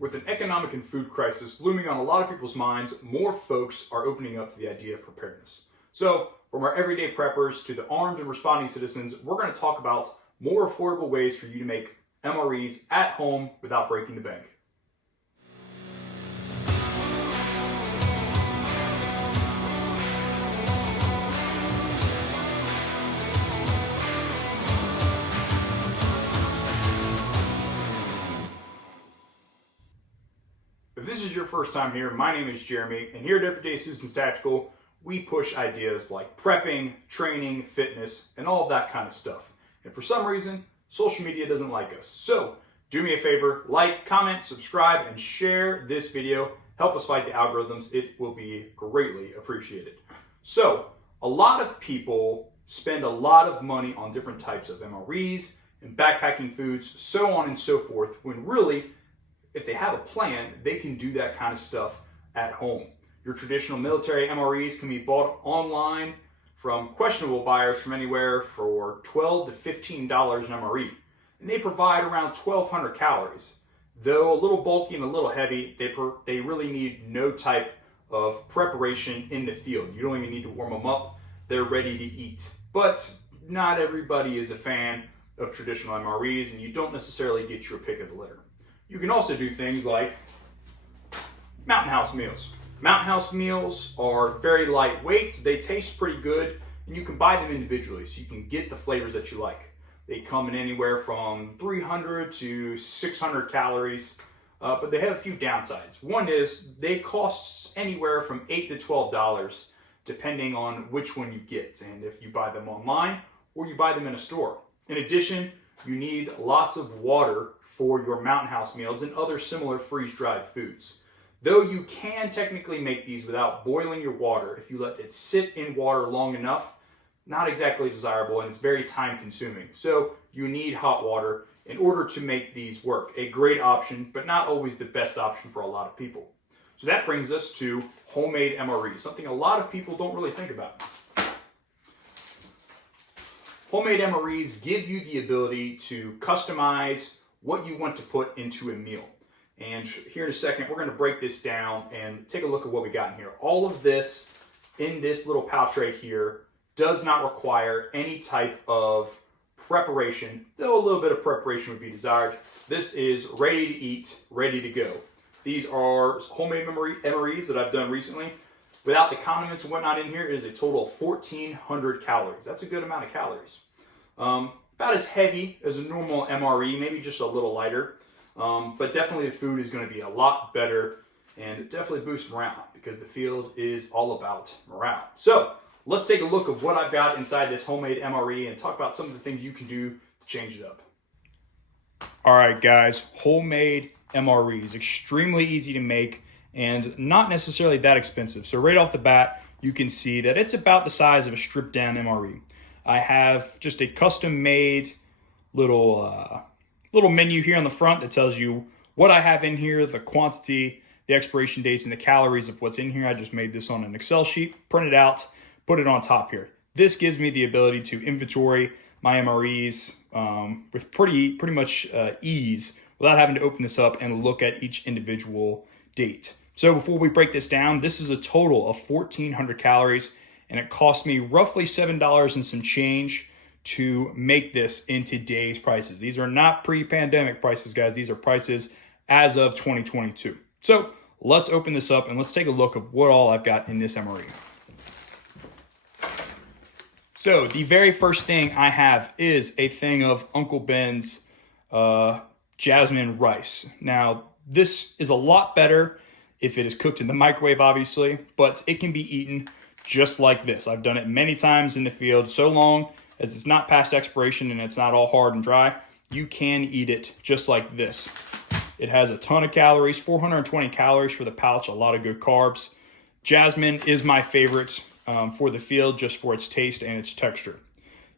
With an economic and food crisis looming on a lot of people's minds, more folks are opening up to the idea of preparedness. So, from our everyday preppers to the armed and responding citizens, we're going to talk about more affordable ways for you to make MREs at home without breaking the bank. If this is your first time here, my name is Jeremy, and here at Everyday Citizens Tactical, we push ideas like prepping, training, fitness, and all of that kind of stuff. And for some reason, social media doesn't like us. So do me a favor, like, comment, subscribe, and share this video. Help us fight the algorithms. It will be greatly appreciated. So a lot of people spend a lot of money on different types of MREs and backpacking foods, so on and so forth, when really, if they have a plan, they can do that kind of stuff at home. Your traditional military MREs can be bought online from questionable buyers from anywhere for $12 to $15 an MRE. And they provide around 1,200 calories. Though a little bulky and a little heavy, they really need no type of preparation in the field. You don't even need to warm them up. They're ready to eat. But not everybody is a fan of traditional MREs, and you don't necessarily get your pick of the litter. You can also do things like Mountain House meals. Mountain House meals are very lightweight, they taste pretty good, and you can buy them individually so you can get the flavors that you like. They come in anywhere from 300 to 600 calories, but they have a few downsides. One is they cost anywhere from $8 to $12 depending on which one you get, and if you buy them online or you buy them in a store. In addition, you need lots of water for your Mountain House meals and other similar freeze-dried foods. Though you can technically make these without boiling your water if you let it sit in water long enough, not exactly desirable, and it's very time-consuming. So you need hot water in order to make these work. A great option, but not always the best option for a lot of people. So that brings us to homemade MREs, something a lot of people don't really think about. Homemade MREs give you the ability to customize what you want to put into a meal. And here in a second, we're going to break this down and take a look at what we got in here. All of this in this little pouch right here does not require any type of preparation, though a little bit of preparation would be desired. This is ready to eat, ready to go. These are homemade MREs that I've done recently. Without the condiments and whatnot in here, it is a total of 1,400 calories. That's a good amount of calories. About as heavy as a normal MRE, maybe just a little lighter. But definitely the food is going to be a lot better, and it definitely boosts morale because the field is all about morale. So let's take a look at what I've got inside this homemade MRE and talk about some of the things you can do to change it up. All right, guys, homemade MREs, extremely easy to make and not necessarily that expensive. So right off the bat, you can see that it's about the size of a stripped down MRE. I have just a custom made little menu here on the front that tells you what I have in here, the quantity, the expiration dates, and the calories of what's in here. I just made this on an Excel sheet, print it out, put it on top here. This gives me the ability to inventory my MREs with pretty much ease without having to open this up and look at each individual date. So before we break this down, this is a total of 1,400 calories, and it cost me roughly $7 and some change to make this in today's prices. These are not pre-pandemic prices, guys. These are prices as of 2022. So let's open this up and let's take a look at what all I've got in this MRE. So the very first thing I have is a thing of Uncle Ben's jasmine rice. Now, this is a lot better if it is cooked in the microwave, obviously, but it can be eaten just like this. I've done it many times in the field. So long as it's not past expiration and it's not all hard and dry, you can eat it just like this. It has a ton of calories, 420 calories for the pouch, a lot of good carbs. Jasmine is my favorite for the field, just for its taste and its texture.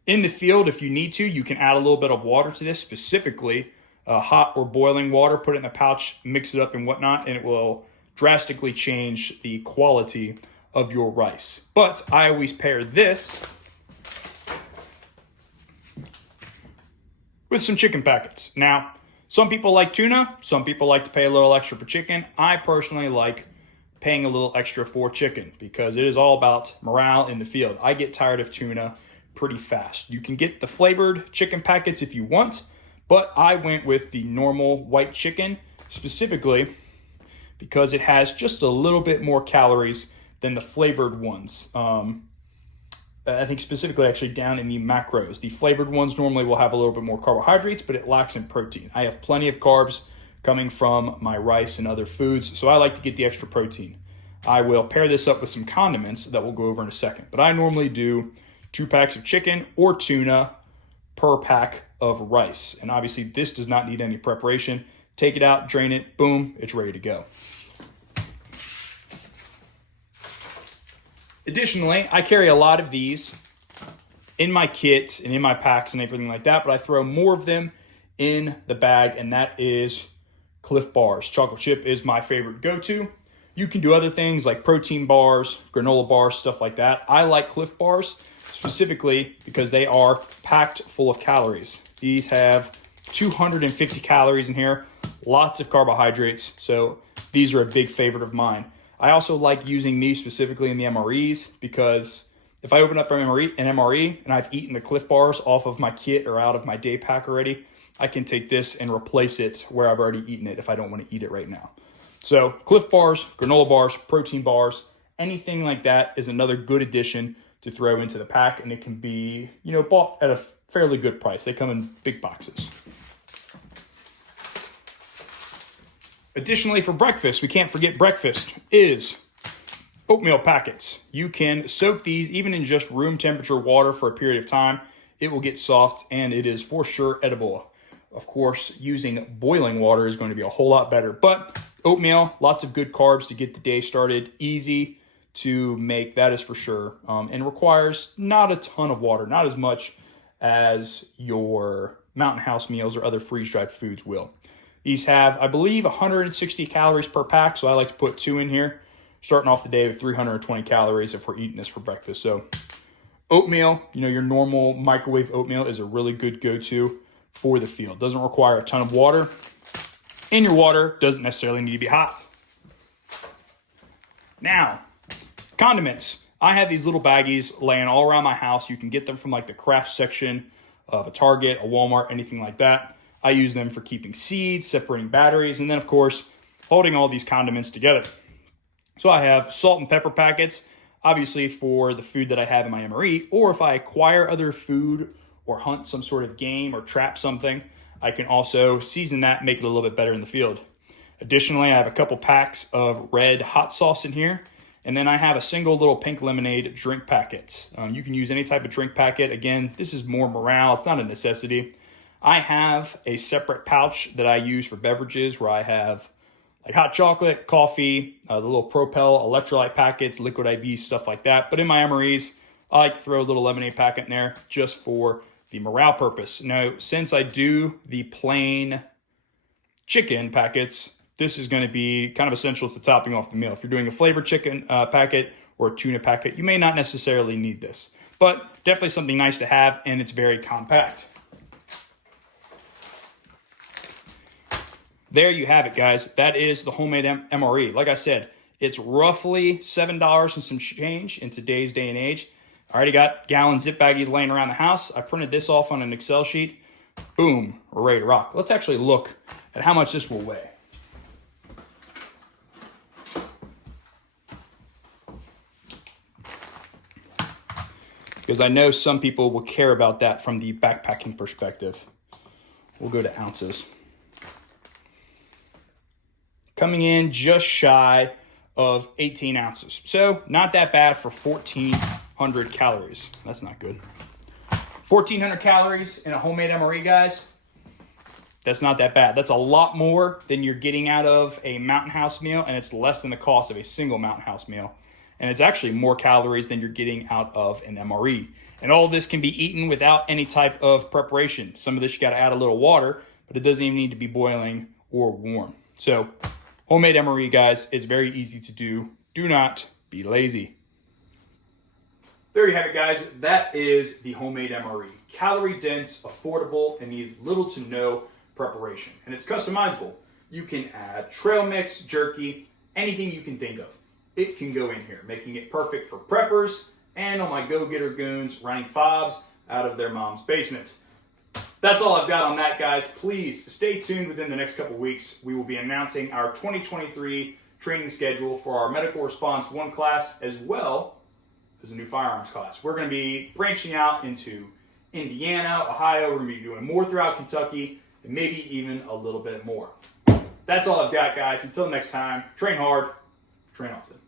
In the field, if you need to, you can add a little bit of water to this, specifically hot or boiling water, put it in the pouch, mix it up and whatnot, and it will drastically change the quality of your rice. But I always pair this with some chicken packets. Now, Some people like tuna. Some people like to pay a little extra for chicken. I personally like paying a little extra for chicken because it is all about morale in the field. I get tired of tuna pretty fast. You can get the flavored chicken packets if you want, but I went with the normal white chicken specifically because it has just a little bit more calories than the flavored ones. I think specifically actually down in the macros. The flavored ones normally will have a little bit more carbohydrates, but it lacks in protein. I have plenty of carbs coming from my rice and other foods, so I like to get the extra protein. I will pair this up with some condiments that we'll go over in a second, but I normally do 2 packs of chicken or tuna per pack of rice. And obviously this does not need any preparation. Take it out, drain it, boom, it's ready to go. Additionally, I carry a lot of these in my kit and in my packs and everything like that, but I throw more of them in the bag, and that is Cliff Bars. Chocolate chip is my favorite go-to. You can do other things like protein bars, granola bars, stuff like that. I like Cliff Bars specifically because they are packed full of calories. These have 250 calories in here, lots of carbohydrates, so these are a big favorite of mine. I also like using these specifically in the MREs because if I open up an MRE and I've eaten the Cliff Bars off of my kit or out of my day pack already, I can take this and replace it where I've already eaten it if I don't want to eat it right now. So Cliff Bars, granola bars, protein bars, anything like that is another good addition to throw into the pack, and it can be, bought at a fairly good price. They come in big boxes. Additionally, for breakfast, we can't forget breakfast is oatmeal packets. You can soak these even in just room temperature water for a period of time. It will get soft and it is for sure edible. Of course, using boiling water is going to be a whole lot better, but oatmeal, lots of good carbs to get the day started, easy to make, that is for sure, and requires not a ton of water, not as much as your Mountain House meals or other freeze-dried foods will. These have, I believe, 160 calories per pack, so I like to put 2 in here, starting off the day with 320 calories if we're eating this for breakfast. So oatmeal, your normal microwave oatmeal is a really good go-to for the field. Doesn't require a ton of water, and your water doesn't necessarily need to be hot. Now, condiments. I have these little baggies laying all around my house. You can get them from like the craft section of a Target, a Walmart, anything like that. I use them for keeping seeds, separating batteries, and then of course, holding all these condiments together. So I have salt and pepper packets, obviously for the food that I have in my MRE, or if I acquire other food or hunt some sort of game or trap something, I can also season that, make it a little bit better in the field. Additionally, I have a couple packs of red hot sauce in here, and then I have a single little pink lemonade drink packet. You can use any type of drink packet. Again, this is more morale. It's not a necessity. I have a separate pouch that I use for beverages where I have like hot chocolate, coffee, the little Propel electrolyte packets, liquid IV, stuff like that. But in my MREs, I like to throw a little lemonade packet in there just for the morale purpose. Now, since I do the plain chicken packets, this is going to be kind of essential to topping off the meal. If you're doing a flavored chicken packet or a tuna packet, you may not necessarily need this, but definitely something nice to have, and it's very compact. There you have it, guys. That is the homemade MRE. Like I said, it's roughly $7 and some change in today's day and age. I already got gallon zip baggies laying around the house. I printed this off on an Excel sheet. Boom, we're ready to rock. Let's actually look at how much this will weigh. Because I know some people will care about that from the backpacking perspective. We'll go to ounces. Coming in just shy of 18 ounces. So not that bad for 1,400 calories. That's not good. 1,400 calories in a homemade MRE, guys. That's not that bad. That's a lot more than you're getting out of a Mountain House meal, and it's less than the cost of a single Mountain House meal. And it's actually more calories than you're getting out of an MRE. And all of this can be eaten without any type of preparation. Some of this you got to add a little water, but it doesn't even need to be boiling or warm. So homemade MRE, guys, is very easy to do. Do not be lazy. There you have it, guys. That is the homemade MRE. Calorie dense, affordable, and needs little to no preparation. And it's customizable. You can add trail mix, jerky, anything you can think of. It can go in here, making it perfect for preppers and all my go-getter goons running fobs out of their mom's basement. That's all I've got on that, guys. Please stay tuned within the next couple weeks. We will be announcing our 2023 training schedule for our Medical Response 1 class as well as a new firearms class. We're going to be branching out into Indiana, Ohio. We're going to be doing more throughout Kentucky, and maybe even a little bit more. That's all I've got, guys. Until next time, train hard, train often.